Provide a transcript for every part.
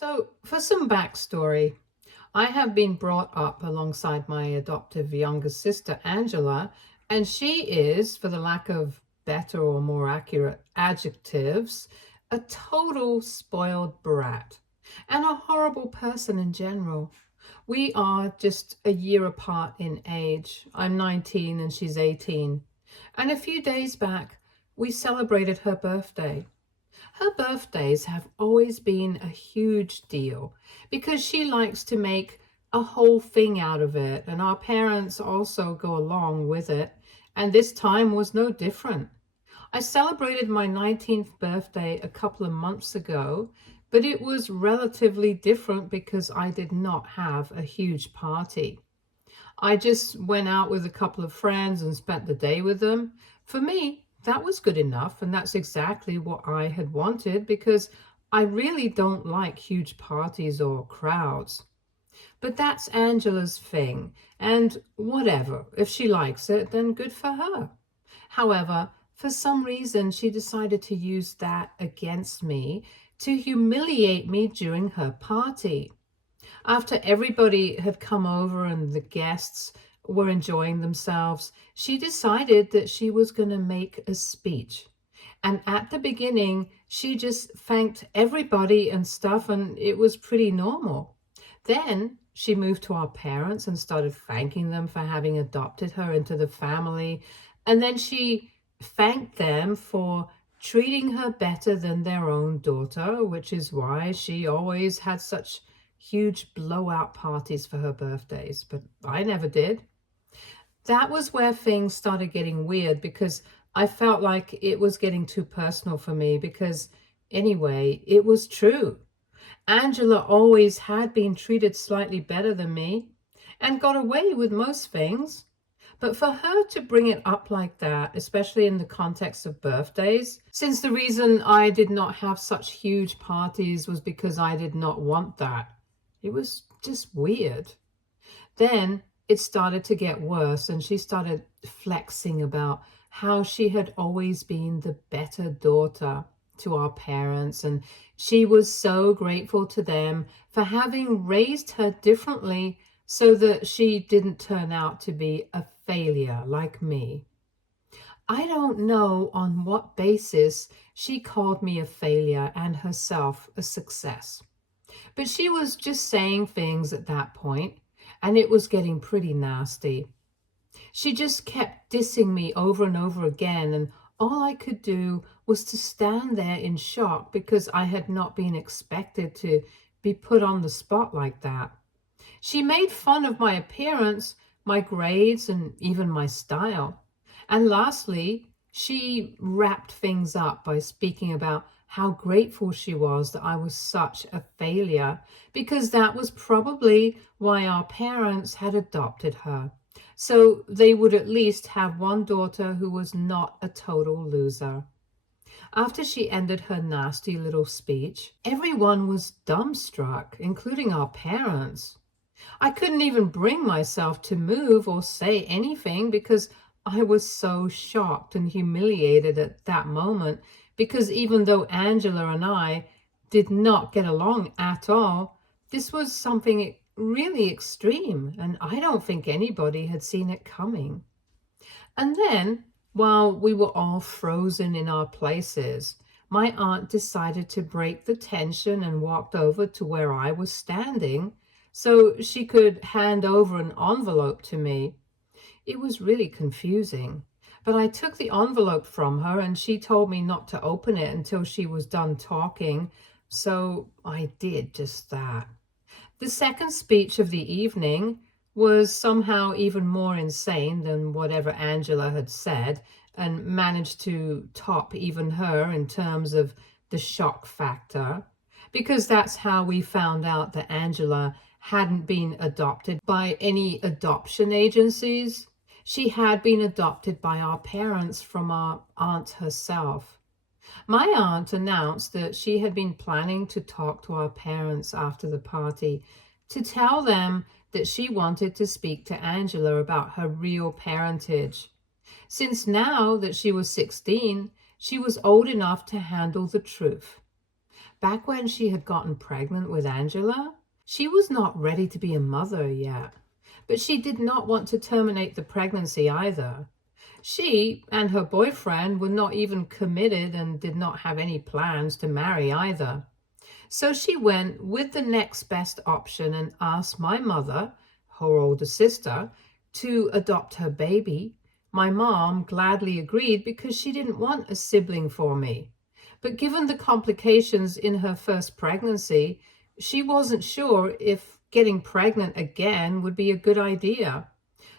So, for some backstory, I have been brought up alongside my adoptive younger sister, Angela, and she is, for the lack of better or more accurate adjectives, a total spoiled brat and a horrible person in general. We are just a year apart in age. I'm 19 and she's 18. And a few days back, we celebrated her birthday. Her birthdays have always been a huge deal because she likes to make a whole thing out of it, and our parents also go along with it, and this time was no different. I celebrated my 19th birthday a couple of months ago, but it was relatively different because I did not have a huge party. I just went out with a couple of friends and spent the day with them. For me, that was good enough, and that's exactly what I had wanted because I really don't like huge parties or crowds. But that's Angela's thing, and whatever. If she likes it, then good for her. However, for some reason, she decided to use that against me to humiliate me during her party. After everybody had come over and the guests were enjoying themselves, she decided that she was going to make a speech. And at the beginning, she just thanked everybody and stuff, and it was pretty normal. Then she moved to our parents and started thanking them for having adopted her into the family. And then she thanked them for treating her better than their own daughter, which is why she always had such huge blowout parties for her birthdays, but I never did. That was where things started getting weird because I felt like it was getting too personal for me because, anyway, it was true. Angela always had been treated slightly better than me and got away with most things. But for her to bring it up like that, especially in the context of birthdays, since the reason I did not have such huge parties was because I did not want that, it was just weird. Then it started to get worse, and she started flexing about how she had always been the better daughter to our parents, and she was so grateful to them for having raised her differently so that she didn't turn out to be a failure like me. I don't know on what basis she called me a failure and herself a success. But she was just saying things at that point, and it was getting pretty nasty. She just kept dissing me over and over again, and all I could do was to stand there in shock because I had not been expected to be put on the spot like that. She made fun of my appearance, my grades, and even my style. And lastly, she wrapped things up by speaking about how grateful she was that I was such a failure, because that was probably why our parents had adopted her. So they would at least have one daughter who was not a total loser. After she ended her nasty little speech, everyone was dumbstruck, including our parents. I couldn't even bring myself to move or say anything because I was so shocked and humiliated at that moment, because even though Angela and I did not get along at all, this was something really extreme, and I don't think anybody had seen it coming. And then, while we were all frozen in our places, my aunt decided to break the tension and walked over to where I was standing so she could hand over an envelope to me. It was really confusing, but I took the envelope from her and she told me not to open it until she was done talking, so I did just that. The second speech of the evening was somehow even more insane than whatever Angela had said, and managed to top even her in terms of the shock factor, because that's how we found out that Angela hadn't been adopted by any adoption agencies. She had been adopted by our parents from our aunt herself. My aunt announced that she had been planning to talk to our parents after the party to tell them that she wanted to speak to Angela about her real parentage. Since now that she was 16, she was old enough to handle the truth. Back when she had gotten pregnant with Angela, she was not ready to be a mother yet, but she did not want to terminate the pregnancy either. She and her boyfriend were not even committed and did not have any plans to marry either. So she went with the next best option and asked my mother, her older sister, to adopt her baby. My mom gladly agreed because she didn't want a sibling for me. But given the complications in her first pregnancy, she wasn't sure if getting pregnant again would be a good idea.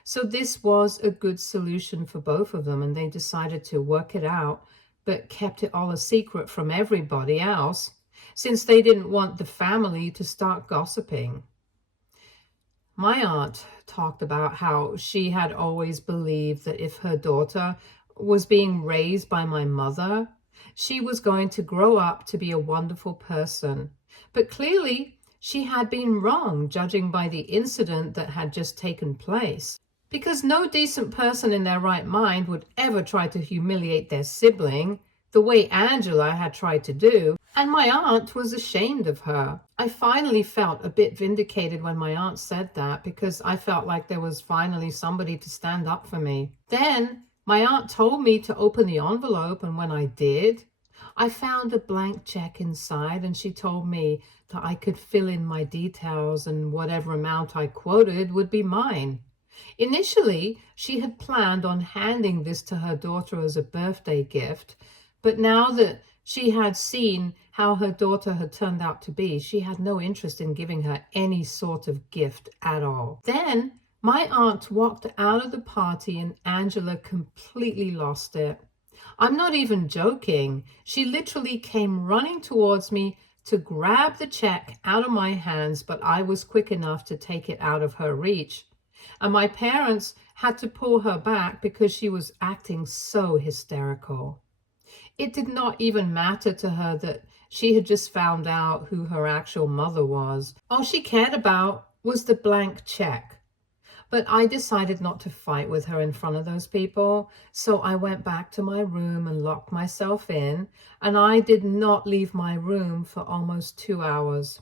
So this was a good solution for both of them, and they decided to work it out, but kept it all a secret from everybody else, since they didn't want the family to start gossiping. My aunt talked about how she had always believed that if her daughter was being raised by my mother, she was going to grow up to be a wonderful person. But clearly, she had been wrong, judging by the incident that had just taken place. Because no decent person in their right mind would ever try to humiliate their sibling the way Angela had tried to do, and my aunt was ashamed of her. I finally felt a bit vindicated when my aunt said that, because I felt like there was finally somebody to stand up for me. Then my aunt told me to open the envelope, and when I did, I found a blank check inside, and she told me that I could fill in my details and whatever amount I quoted would be mine. Initially, she had planned on handing this to her daughter as a birthday gift, but now that she had seen how her daughter had turned out to be, she had no interest in giving her any sort of gift at all. Then my aunt walked out of the party and Angela completely lost it. I'm not even joking. She literally came running towards me to grab the check out of my hands, but I was quick enough to take it out of her reach. And my parents had to pull her back because she was acting so hysterical. It did not even matter to her that she had just found out who her actual mother was. All she cared about was the blank check. But I decided not to fight with her in front of those people, so I went back to my room and locked myself in, and I did not leave my room for almost 2 hours.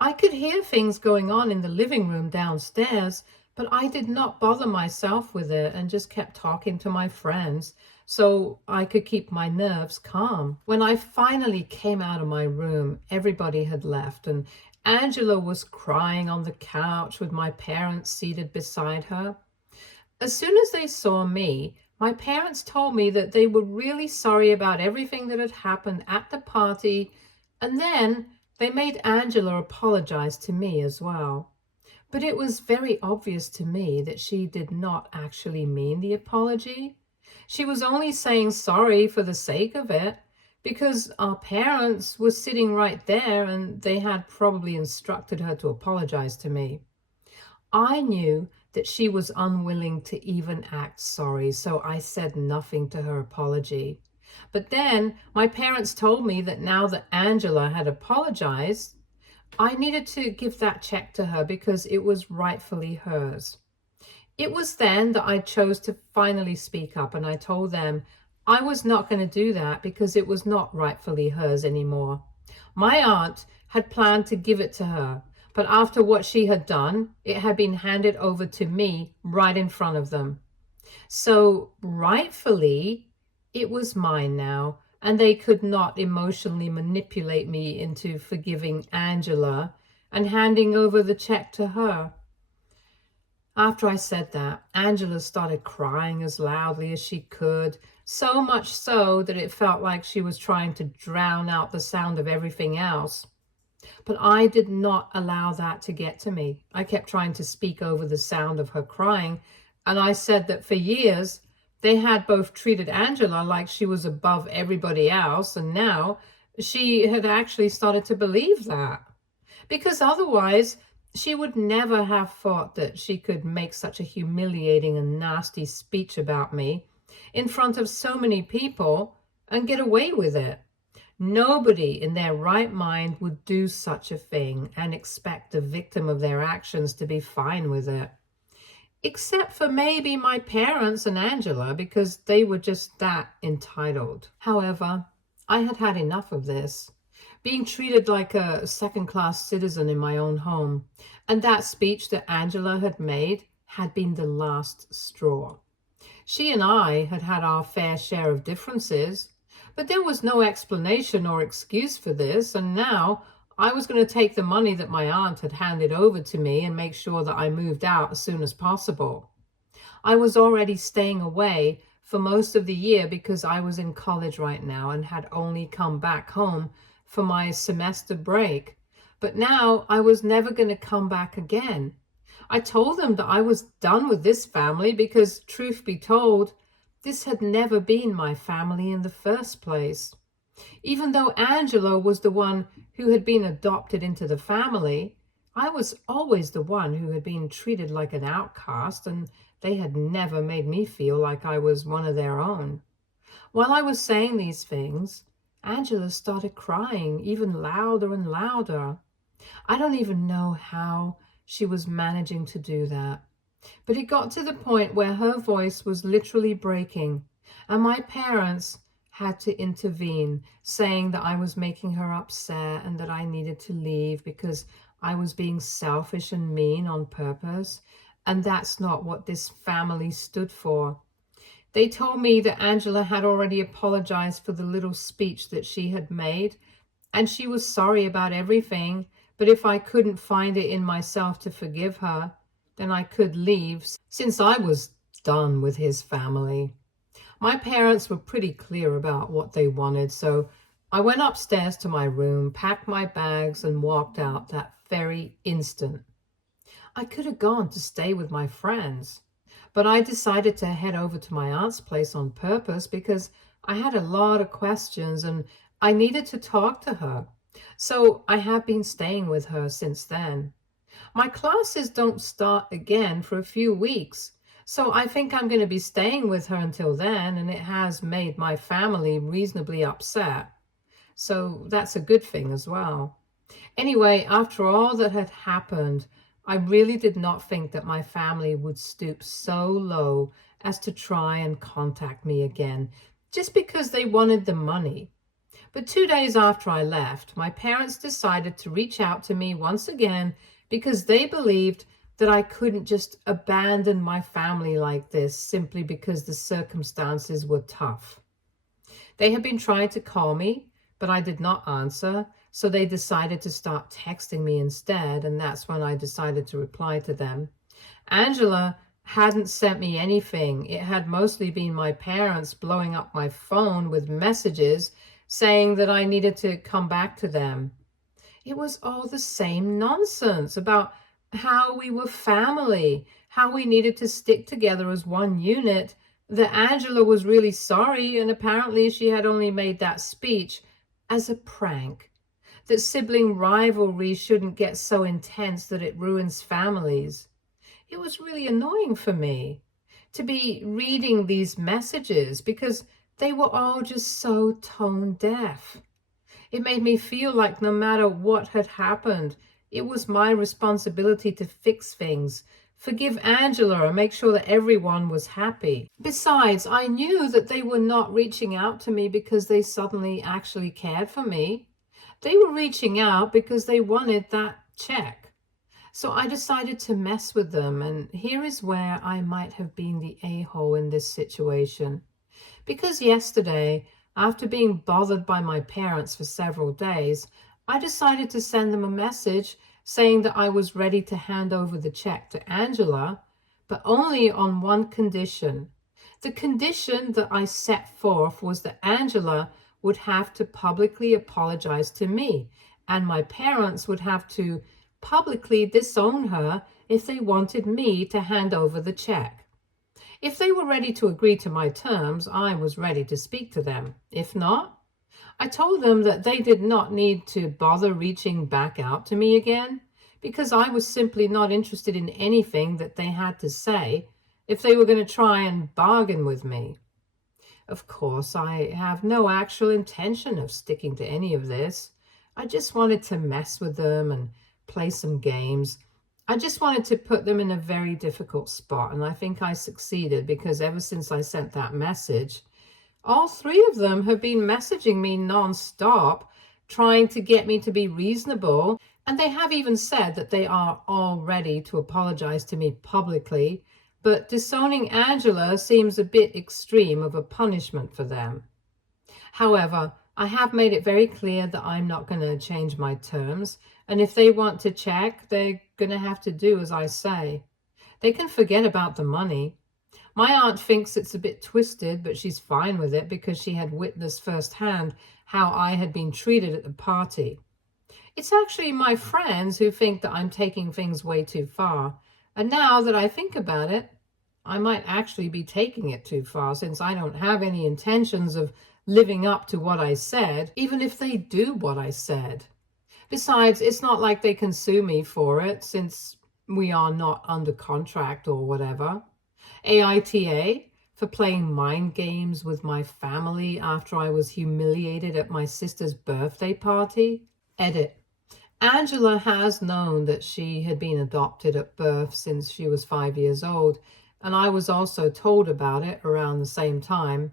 I could hear things going on in the living room downstairs, but I did not bother myself with it and just kept talking to my friends so I could keep my nerves calm. When I finally came out of my room, everybody had left, and Angela was crying on the couch with my parents seated beside her. As soon as they saw me, my parents told me that they were really sorry about everything that had happened at the party, and then they made Angela apologize to me as well. But it was very obvious to me that she did not actually mean the apology. She was only saying sorry for the sake of it, because our parents were sitting right there and they had probably instructed her to apologize to me. I knew that she was unwilling to even act sorry, so I said nothing to her apology. But then my parents told me that now that Angela had apologized, I needed to give that check to her because it was rightfully hers. It was then that I chose to finally speak up, and I told them I was not going to do that because it was not rightfully hers anymore. My aunt had planned to give it to her, but after what she had done, it had been handed over to me right in front of them. So rightfully, it was mine now, and they could not emotionally manipulate me into forgiving Angela and handing over the check to her. After I said that, Angela started crying as loudly as she could, so much so that it felt like she was trying to drown out the sound of everything else. But I did not allow that to get to me. I kept trying to speak over the sound of her crying, and I said that for years they had both treated Angela like she was above everybody else, and now she had actually started to believe that. Because otherwise, she would never have thought that she could make such a humiliating and nasty speech about me in front of so many people and get away with it. Nobody in their right mind would do such a thing and expect the victim of their actions to be fine with it. Except for maybe my parents and Angela, because they were just that entitled. However, I had had enough of this. being treated like a second-class citizen in my own home. And that speech that Angela had made had been the last straw. She and I had had our fair share of differences, but there was no explanation or excuse for this, and now I was going to take the money that my aunt had handed over to me and make sure that I moved out as soon as possible. I was already staying away for most of the year because I was in college right now and had only come back home for my semester break. But now I was never going to come back again. I told them that I was done with this family because, truth be told, this had never been my family in the first place. Even though Angela was the one who had been adopted into the family, I was always the one who had been treated like an outcast, and they had never made me feel like I was one of their own. While I was saying these things, Angela started crying even louder and louder. I don't even know how she was managing to do that. But it got to the point where her voice was literally breaking, and my parents had to intervene, saying that I was making her upset and that I needed to leave because I was being selfish and mean on purpose, and that's not what this family stood for. They told me that Angela had already apologized for the little speech that she had made, and she was sorry about everything, but if I couldn't find it in myself to forgive her, then I could leave, since I was done with his family. My parents were pretty clear about what they wanted, so I went upstairs to my room, packed my bags, and walked out that very instant. I could have gone to stay with my friends, but I decided to head over to my aunt's place on purpose because I had a lot of questions and I needed to talk to her. So I have been staying with her since then. My classes don't start again for a few weeks, so I think I'm going to be staying with her until then, and it has made my family reasonably upset. So that's a good thing as well. Anyway, after all that had happened, I really did not think that my family would stoop so low as to try and contact me again, just because they wanted the money. But 2 days after I left, my parents decided to reach out to me once again because they believed that I couldn't just abandon my family like this simply because the circumstances were tough. They had been trying to call me, but I did not answer, so they decided to start texting me instead, and that's when I decided to reply to them. Angela hadn't sent me anything. It had mostly been my parents blowing up my phone with messages saying that I needed to come back to them. It was all the same nonsense about how we were family, how we needed to stick together as one unit, that Angela was really sorry and apparently she had only made that speech as a prank, that sibling rivalry shouldn't get so intense that it ruins families. It was really annoying for me to be reading these messages because they were all just so tone deaf. It made me feel like no matter what had happened, it was my responsibility to fix things, forgive Angela, and make sure that everyone was happy. Besides, I knew that they were not reaching out to me because they suddenly actually cared for me. They were reaching out because they wanted that check. So I decided to mess with them, and here is where I might have been the a-hole in this situation. Because yesterday, after being bothered by my parents for several days, I decided to send them a message saying that I was ready to hand over the check to Angela, but only on one condition. The condition that I set forth was that Angela would have to publicly apologize to me, and my parents would have to publicly disown her if they wanted me to hand over the check. If they were ready to agree to my terms, I was ready to speak to them. If not, I told them that they did not need to bother reaching back out to me again because I was simply not interested in anything that they had to say if they were going to try and bargain with me. Of course, I have no actual intention of sticking to any of this. I just wanted to mess with them and play some games. I just wanted to put them in a very difficult spot, and I think I succeeded because ever since I sent that message, all three of them have been messaging me non-stop, trying to get me to be reasonable. And they have even said that they are all ready to apologize to me publicly. But disowning Angela seems a bit extreme of a punishment for them. However, I have made it very clear that I'm not going to change my terms. And if they want to check, they're going to have to do as I say. They can forget about the money. My aunt thinks it's a bit twisted, but she's fine with it because she had witnessed firsthand how I had been treated at the party. It's actually my friends who think that I'm taking things way too far. And now that I think about it, I might actually be taking it too far, since I don't have any intentions of living up to what I said, even if they do what I said. Besides, it's not like they can sue me for it, since we are not under contract or whatever. AITA for playing mind games with my family after I was humiliated at my sister's birthday party. Edit. Angela has known that she had been adopted at birth since she was 5 years old, and I was also told about it around the same time.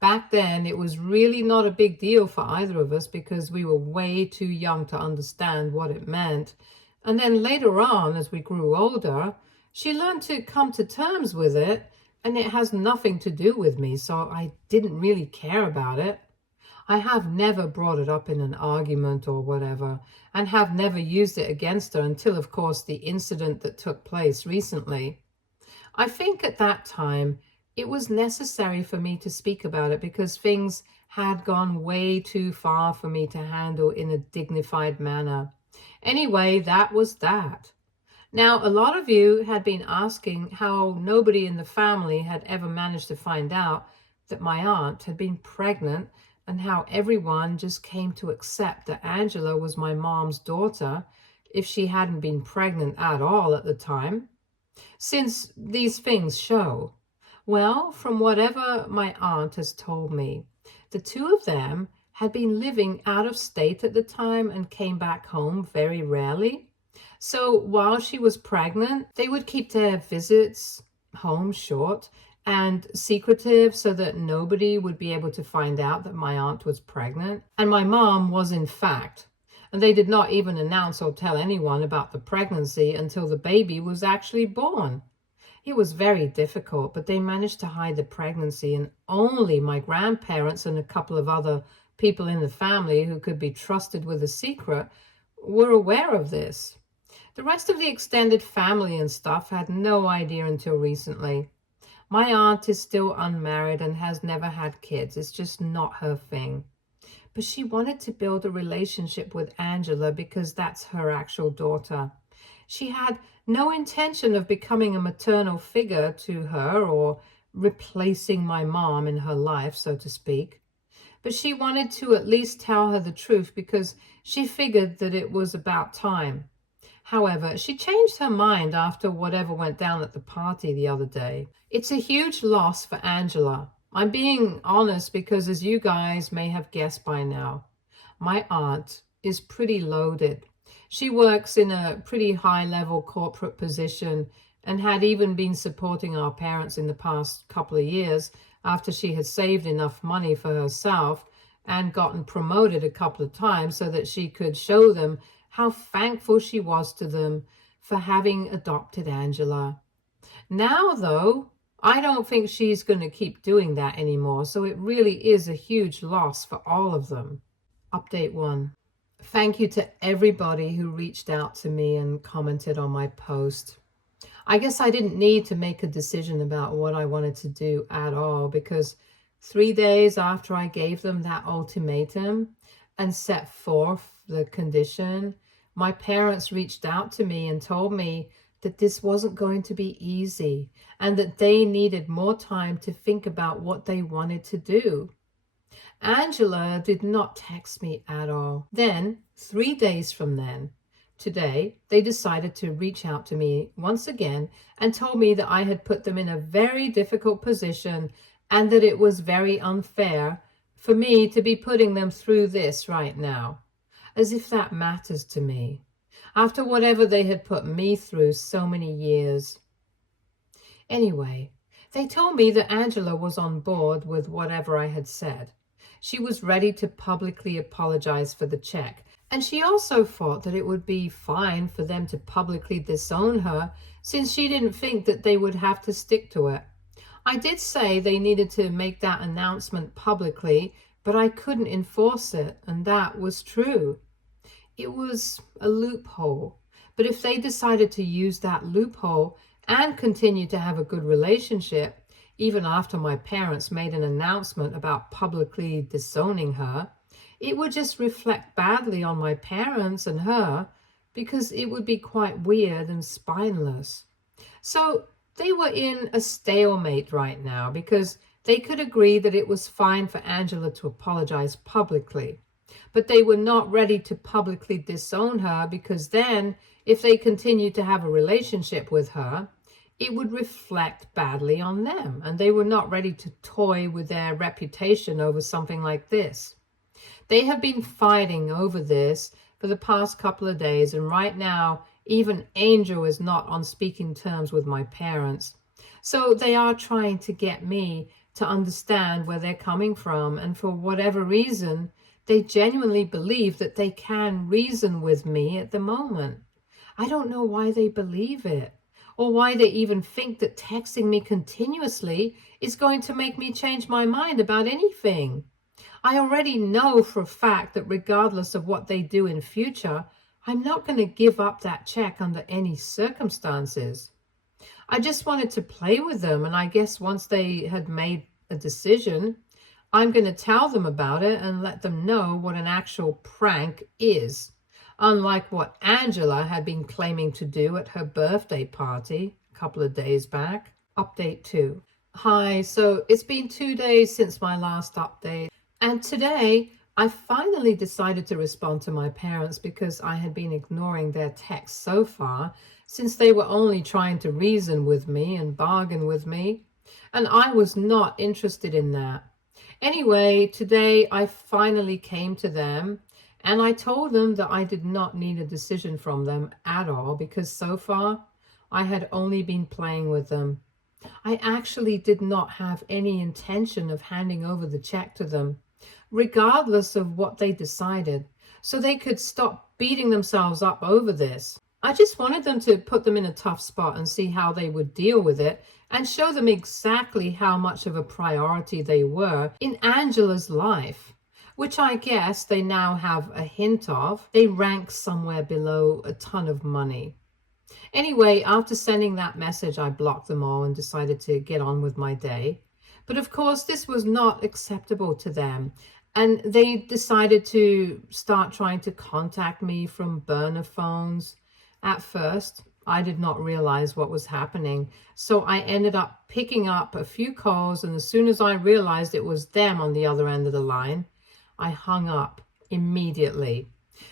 Back then, it was really not a big deal for either of us because we were way too young to understand what it meant. And then later on, as we grew older, she learned to come to terms with it, and it has nothing to do with me, so I didn't really care about it. I have never brought it up in an argument or whatever, and have never used it against her until, of course, the incident that took place recently. I think at that time, it was necessary for me to speak about it because things had gone way too far for me to handle in a dignified manner. Anyway, that was that. Now, a lot of you had been asking how nobody in the family had ever managed to find out that my aunt had been pregnant, and how everyone just came to accept that Angela was my mom's daughter if she hadn't been pregnant at all at the time. Since these things show, well, from whatever my aunt has told me, the two of them had been living out of state at the time and came back home very rarely. So while she was pregnant, they would keep their visits home short and secretive so that nobody would be able to find out that my aunt was pregnant. And my mom was, in fact. And they did not even announce or tell anyone about the pregnancy until the baby was actually born. It was very difficult, but they managed to hide the pregnancy, and only my grandparents and a couple of other people in the family who could be trusted with a secret were aware of this. The rest of the extended family and stuff had no idea until recently. My aunt is still unmarried and has never had kids. It's just not her thing. But she wanted to build a relationship with Angela because that's her actual daughter. She had no intention of becoming a maternal figure to her or replacing my mom in her life, so to speak. But she wanted to at least tell her the truth because she figured that it was about time. However, she changed her mind after whatever went down at the party the other day. It's a huge loss for Angela. I'm being honest because, as you guys may have guessed by now, my aunt is pretty loaded. She works in a pretty high-level corporate position and had even been supporting our parents in the past couple of years after she had saved enough money for herself and gotten promoted a couple of times so that she could show them how thankful she was to them for having adopted Angela. Now, though, I don't think she's going to keep doing that anymore, so it really is a huge loss for all of them. Update 1. Thank you to everybody who reached out to me and commented on my post. I guess I didn't need to make a decision about what I wanted to do at all, because 3 days after I gave them that ultimatum and set forth the condition, my parents reached out to me and told me that this wasn't going to be easy and that they needed more time to think about what they wanted to do. Angela did not text me at all. Then, 3 days from then, today, they decided to reach out to me once again and told me that I had put them in a very difficult position and that it was very unfair for me to be putting them through this right now. As if that matters to me, after whatever they had put me through so many years. Anyway, they told me that Angela was on board with whatever I had said. She was ready to publicly apologize for the check. And she also thought that it would be fine for them to publicly disown her since she didn't think that they would have to stick to it. I did say they needed to make that announcement publicly, but I couldn't enforce it, and that was true. It was a loophole. But if they decided to use that loophole and continue to have a good relationship, even after my parents made an announcement about publicly disowning her, it would just reflect badly on my parents and her because it would be quite weird and spineless. So they were in a stalemate right now because they could agree that it was fine for Angela to apologize publicly. But they were not ready to publicly disown her because then, if they continued to have a relationship with her, it would reflect badly on them. And they were not ready to toy with their reputation over something like this. They have been fighting over this for the past couple of days, and right now, even Angel is not on speaking terms with my parents. So they are trying to get me to understand where they're coming from, and for whatever reason, they genuinely believe that they can reason with me at the moment. I don't know why they believe it, or why they even think that texting me continuously is going to make me change my mind about anything. I already know for a fact that regardless of what they do in future, I'm not going to give up that check under any circumstances. I just wanted to play with them, and I guess once they had made a decision, I'm going to tell them about it and let them know what an actual prank is, unlike what Angela had been claiming to do at her birthday party a couple of days back. Update 2. Hi, so it's been 2 days since my last update, and today I finally decided to respond to my parents because I had been ignoring their texts so far, since they were only trying to reason with me and bargain with me, and I was not interested in that. Anyway, today I finally came to them and I told them that I did not need a decision from them at all because so far I had only been playing with them. I actually did not have any intention of handing over the check to them, regardless of what they decided, so they could stop beating themselves up over this. I just wanted them to put them in a tough spot and see how they would deal with it and show them exactly how much of a priority they were in Angela's life, which I guess they now have a hint of. They rank somewhere below a ton of money. Anyway, after sending that message, I blocked them all and decided to get on with my day. But of course, this was not acceptable to them. And they decided to start trying to contact me from burner phones. At first, I did not realize what was happening. So I ended up picking up a few calls, and as soon as I realized it was them on the other end of the line, I hung up immediately.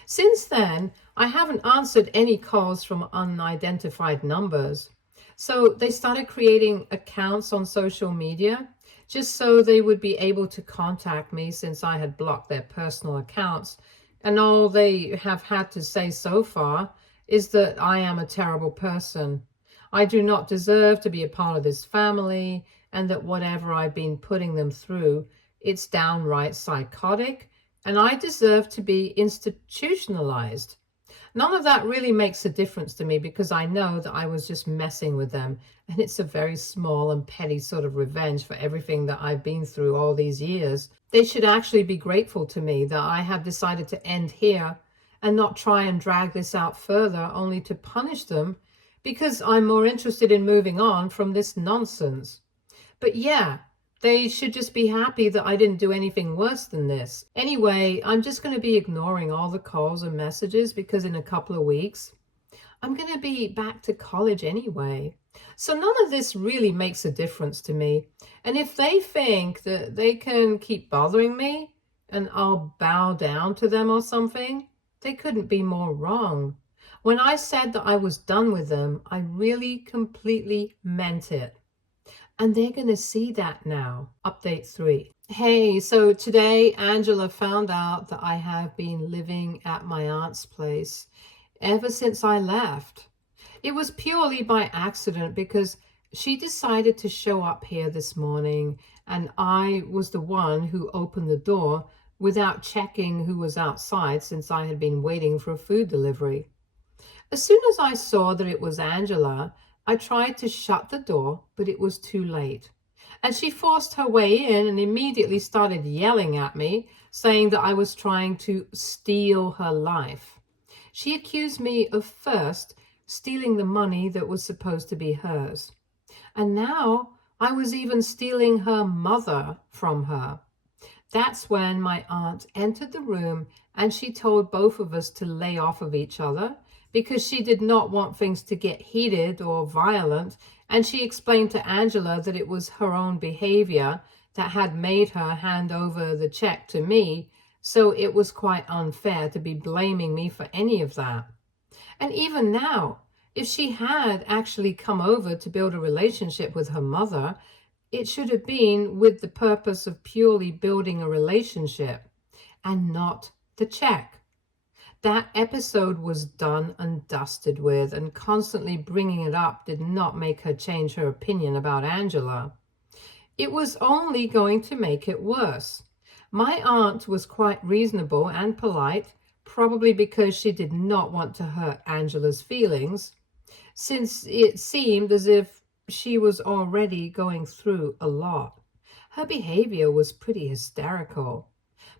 Since then, I haven't answered any calls from unidentified numbers. So they started creating accounts on social media just so they would be able to contact me since I had blocked their personal accounts. And all they have had to say so far is that I am a terrible person. I do not deserve to be a part of this family, and that whatever I've been putting them through, it's downright psychotic, and I deserve to be institutionalized. None of that really makes a difference to me because I know that I was just messing with them, and it's a very small and petty sort of revenge for everything that I've been through all these years. They should actually be grateful to me that I have decided to end here and not try and drag this out further only to punish them, because I'm more interested in moving on from this nonsense. But yeah, they should just be happy that I didn't do anything worse than this. Anyway, I'm just going to be ignoring all the calls and messages because in a couple of weeks, I'm going to be back to college anyway. So none of this really makes a difference to me. And if they think that they can keep bothering me and I'll bow down to them or something, they couldn't be more wrong. When I said that I was done with them, I really completely meant it. And they're going to see that now. Update 3. Hey, so today Angela found out that I have been living at my aunt's place ever since I left. It was purely by accident because She decided to show up here this morning, and I was the one who opened the door without checking who was outside since I had been waiting for a food delivery. As soon as I saw that it was Angela, I tried to shut the door, but it was too late. And she forced her way in and immediately started yelling at me, saying that I was trying to steal her life. She accused me of first stealing the money that was supposed to be hers. And now I was even stealing her mother from her. That's when my aunt entered the room and she told both of us to lay off of each other because she did not want things to get heated or violent. And she explained to Angela that it was her own behavior that had made her hand over the check to me. So it was quite unfair to be blaming me for any of that. And even now, if she had actually come over to build a relationship with her mother, it should have been with the purpose of purely building a relationship and not the check. That episode was done and dusted with, and constantly bringing it up did not make her change her opinion about Angela. It was only going to make it worse. My aunt was quite reasonable and polite, probably because she did not want to hurt Angela's feelings, since it seemed as if she was already going through a lot. Her behavior was pretty hysterical.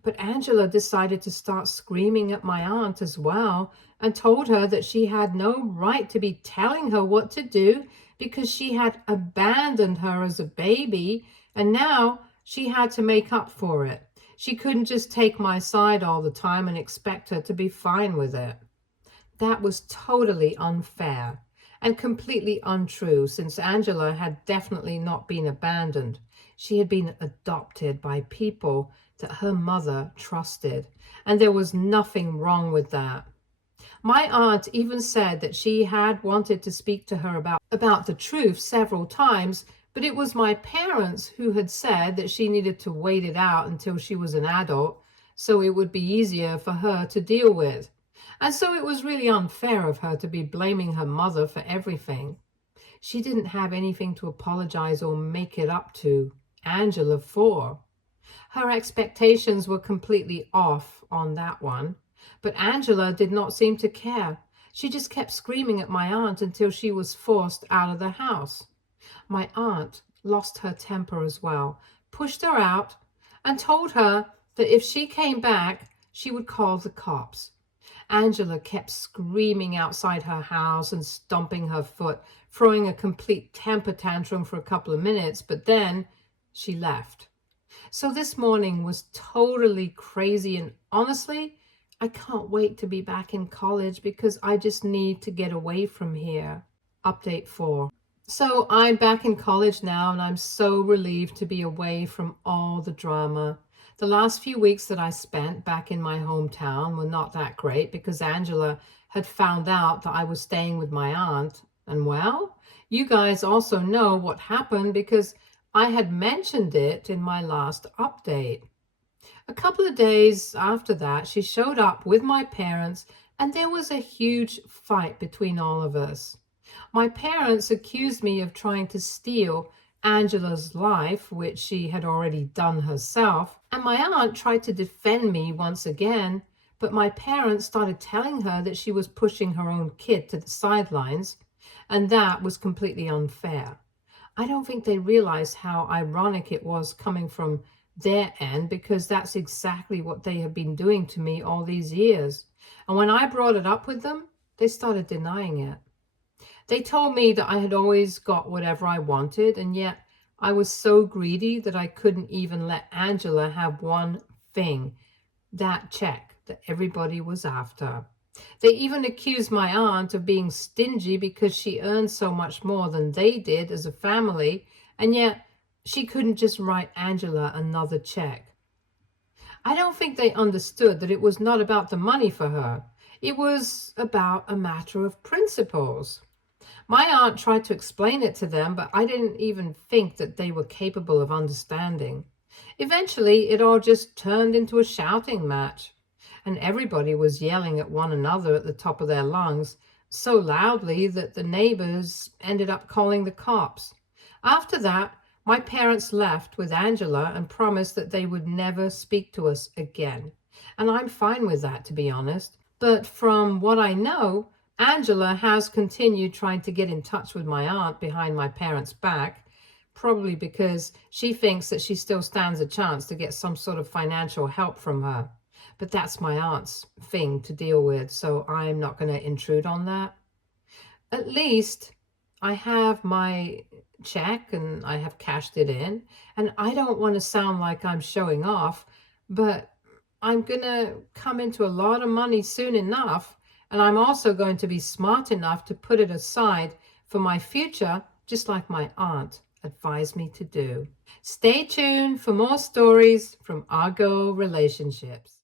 But Angela decided to start screaming at my aunt as well and told her that she had no right to be telling her what to do because she had abandoned her as a baby and now she had to make up for it. She couldn't just take my side all the time and expect her to be fine with it. That was totally unfair and completely untrue, since Angela had definitely not been abandoned. She had been adopted by people that her mother trusted, and there was nothing wrong with that. My aunt even said that she had wanted to speak to her about the truth several times, but it was my parents who had said that she needed to wait it out until she was an adult so it would be easier for her to deal with. And so it was really unfair of her to be blaming her mother for everything. She didn't have anything to apologize or make it up to Angela for. Her expectations were completely off on that one, but Angela did not seem to care. She just kept screaming at my aunt until she was forced out of the house. My aunt lost her temper as well, pushed her out, and told her that if she came back, she would call the cops. Angela kept screaming outside her house and stomping her foot, throwing a complete temper tantrum for a couple of minutes, but then she left. So this morning was totally crazy, and honestly, I can't wait to be back in college because I just need to get away from here. Update 4. So I'm back in college now, and I'm so relieved to be away from all the drama. The last few weeks that I spent back in my hometown were not that great because Angela had found out that I was staying with my aunt. And well, you guys also know what happened because I had mentioned it in my last update. A couple of days after that, she showed up with my parents, and there was a huge fight between all of us. My parents accused me of trying to steal Angela's life, which she had already done herself, and my aunt tried to defend me once again, but my parents started telling her that she was pushing her own kid to the sidelines, and that was completely unfair. I don't think they realized how ironic it was coming from their end, because that's exactly what they have been doing to me all these years. And when I brought it up with them, they started denying it. They told me that I had always got whatever I wanted, and yet I was so greedy that I couldn't even let Angela have one thing, that check that everybody was after. They even accused my aunt of being stingy because she earned so much more than they did as a family, and yet she couldn't just write Angela another check. I don't think they understood that it was not about the money for her. It was about a matter of principles. My aunt tried to explain it to them, but I didn't even think that they were capable of understanding. Eventually, it all just turned into a shouting match, and everybody was yelling at one another at the top of their lungs, so loudly that the neighbors ended up calling the cops. After that, my parents left with Angela and promised that they would never speak to us again. And I'm fine with that, to be honest. But from what I know, Angela has continued trying to get in touch with my aunt behind my parents' back, probably because she thinks that she still stands a chance to get some sort of financial help from her. But that's my aunt's thing to deal with, so I'm not going to intrude on that. At least I have my check and I have cashed it in. And I don't want to sound like I'm showing off, but I'm going to come into a lot of money soon enough. And I'm also going to be smart enough to put it aside for my future, just like my aunt advised me to do. Stay tuned for more stories from Argo Relationships.